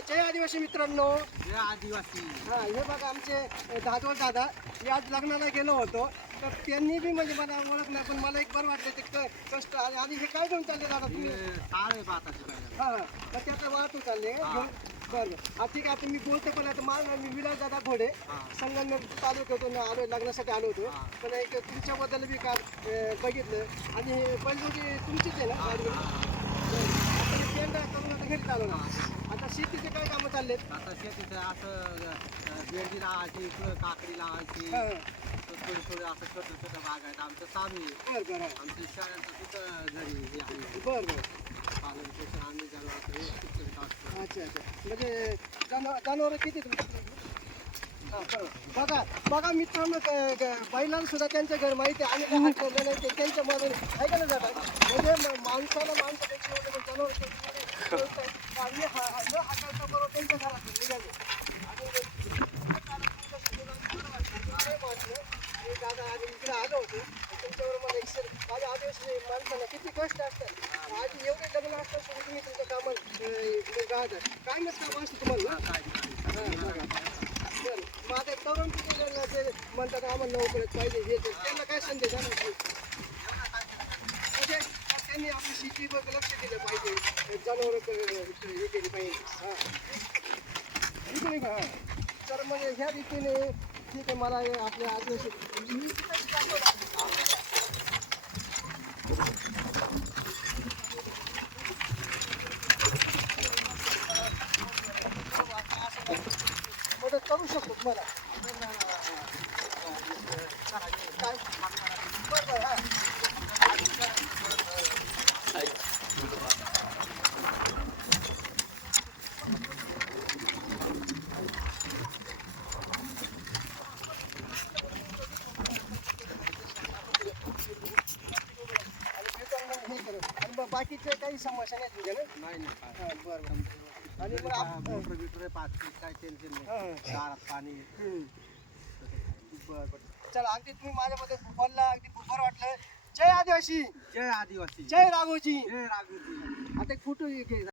जय आदिवासी मित्रांनो. हे आदिवासी. हा हे बघा आमचे दादोळ दादा मी आज लग्नाला गेलो होतो. तर त्यांनी बी म्हणजे मला ओळखलं पण मला एक बरं वाटलं ते क- कष्ट आणि आणि हे काय घेऊन चालले दादा तुम्ही? हे साळे भाताचे पाहिजे तर त्याचं वाहतूक चालले. घेऊन बरं. बरं हा ठीक आहे आता मी बोलतो पण आता माझं मी विलास दादा घोडे. हा. संगमनेर तालुक्यात होतो ना आलो लग्नासाठी आलो होतो. हा. पण एक तुमच्याबद्दल बी काल अं, बघितलं. आणि हे बैलजोडी तुमचीच आहे ना गाडी आता मी पेंडा करून आता घरी आलो ना शेतीचे काय कामं चाललेत? आता शेतीचं असं भेंडी लावायची काकडी लावायची थोडी थोडी असं छोटं छोटं बाग आहेत. आमचं चालू आहे. बरं बरं. आमची शाळेचं तिथं घरी हे आहे? बरं बरं. पालन पोषण आम्ही टाकतो अच्छा अच्छा. म्हणजे जनावर जनावरं किती बरोबर. बघा बघा मित्रांनो बैलांना सुद्धा त्यांचं घर माहिती आहे. आणि नाही ते त्यांच्या मधून ऐकायला जातात म्हणजे माणसाला माणसाच्या जनावर आम्ही ठेवतात. बरोबर त्यांच्या घरात निघाले आणि काय मी दादा आणि इकडे आलो होतो तुमच्यावर मला एक सर माझ्या आदेश माणसाला किती कष्ट असतात. आज एवढे लग्न असतात तुम्ही तुमच्या कामात राहतात. काय मग काम असतं तुम्हाला ना? तरुण पिढीला जे म्हणतात आम्हाला नोकरीत पाहिजे हे ते, त्यांना काय संदेश आहे म्हणजे त्यांनी आपली शेतीवर लक्ष दिलं पाहिजे. जनावर हे केली पाहिजे. हां. का तर म्हणजे ह्या रीतीने ठीक आहे मला हे आपल्या आदिवासी मी तिथं जातो ना. करू शकतो मग बाकीचे काही समस्या नाही तुझ्या ना नाही. बरं बरं. आणि मग आप- मोटर बिटर पाचशे काय टेन्शन नाही. हा. दारात पाणी हम्म. बरं बरं. चला अगदी तुम्ही माझ्यामध्ये बोलला अगदी बरं वाटलं. जय आदिवासी. जय आदिवासी. जय राघोजी. जय राघोजी. आता एक फोटो घे?